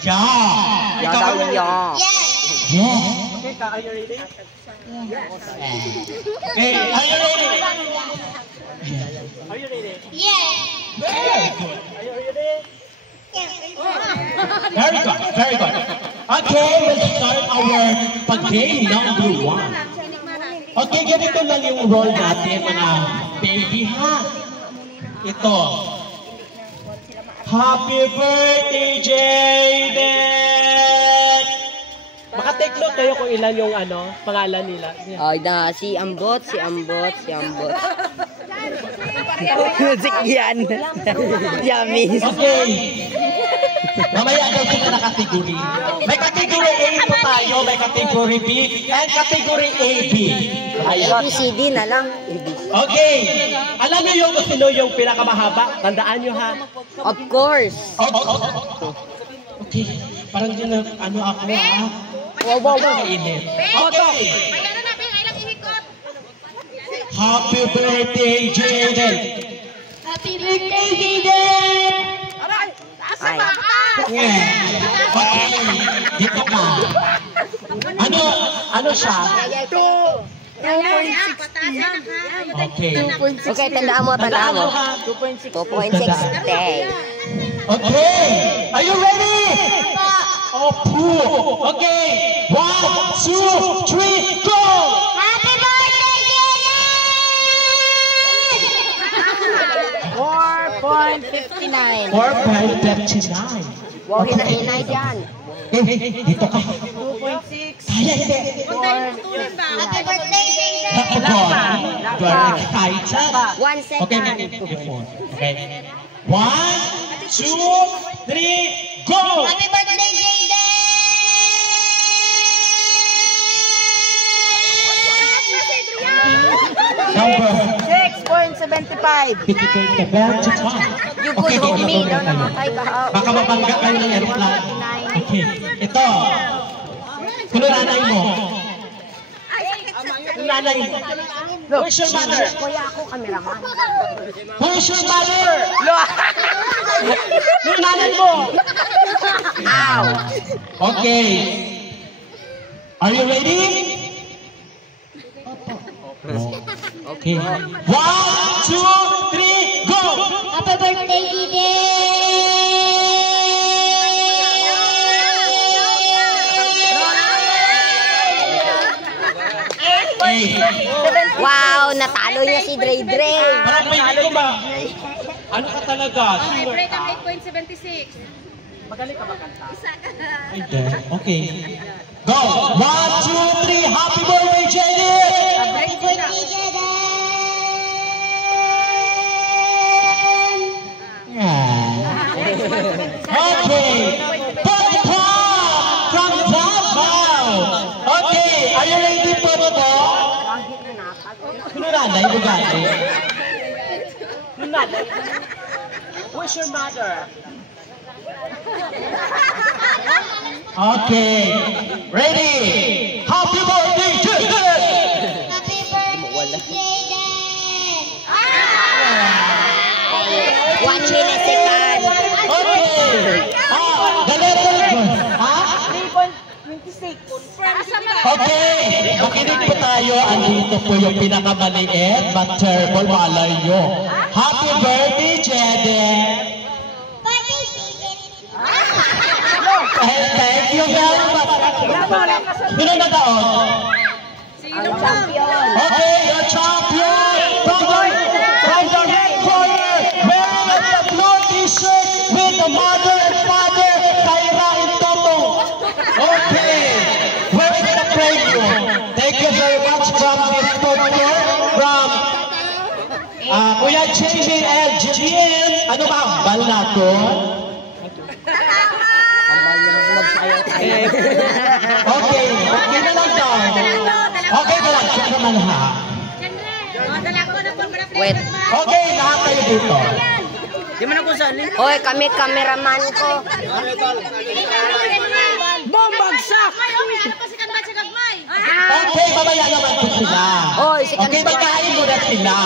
Yeah. Ikaw daw yeah. Yeah. Okay, are you ready? Hey, are you ready? Are you ready? Yeah. Very good. Are you ready? Very good. Very good. Okay, let's start our pag-game number 1. Okay, ganito lang yung role natin, mga baby, ha? Ito. Happy birthday, Jaden! Maka-take note kayo kung ilan yung pangalan nila. Ay na, si Ambot. Music yan. Yummy. Okay. Mamaya daw sila na category. May category A po tayo, may category B, and category AB. Ayan. ABCD na lang. Okay. Alam niyo yung sino yung pinakamahaba? Tandaan niyo ha. Of course. Okay. Parang din na, ako ha. Wow. Kainit. Okay. Happy birthday, Jaden! Happy birthday, Jaden! Ay. Okay. Dito ka. Ano siya? 2.60. Okay. Okay, tandaan mo. 2.60. Okay. Are you ready? Oh, okay. 1, 2, 3, go! Happy birthday, Jaden! 4.59. 4.59. Wow, hinahinay dyan. Dito ka. 2.6. Happy birthday, Jaden! Kahit sa. 1 second. Okay. 1, 2, 3, go! Happy birthday, Jaden! Number 6.75. difficult to bear to talk. You could hold me. Daw namatay ka. Baka mabangga kayo ng aeroplano. Okay. Ito. Kuno nanay mo. Kuno nanay mo. Where's your mother? Kuya ako, cameraman. Where's your mother? Kuno nanay mo. Ow. Okay. Are you ready? Okay. 1, 2, 3, go! Happy birthday, Jaden! Wow, natalo niya si Dre Dre. Parang may ko ba? Ano ka talaga? Break ang 8.76. Magaling ka magkanta. Okay. Go! 1, 2, 3, happy birthday, Jaden! Happy birthday, Jaden! Okay. Pop from Davao. Okay. Are you ready po po? Kunuranda, ibugati. Where's your mother? Okay. Ready. Happy birthday, Jaden! Happy birthday, Jaden! 1 millisecond. Okay. The letter ha? 3.26. Okay. Makinig po tayo. Andito po yung pinakamaliit but terrible. Malay nyo. Happy birthday, Jaden! Birthday, Jaden! Thank you very much. Sino na taon? Okay, you're champion! From the red corner, wearing the blue t-shirt with the mother and father, Kyra and Toto. Okay, where is the premium? Thank you very much from the sponsor, from Kuya Jamie and Jillian. Ano ba ang bal na to? Okay, okay na lang daw. Okay na lang, siya naman ha. Wait. Okay, lahat kayo dito. Di mo na kung saan. Hoy, kami cameraman ko. Bombagsak! Okay, mamaya naman po sila. Hoy, si Okay, magkain muna sila.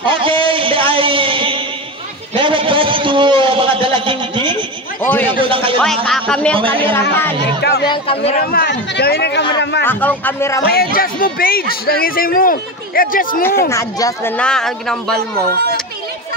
Okay, may request to mga dalaging ding. Oy, Muna kayo oy, lahat. kami ang cameraman. Ikaw, Kami ang cameraman. Gawin ang cameraman. Ako ang cameraman. Ay, adjust mo page. Nangisay mo. I-adjust mo. Na-adjust na ang ginambal mo.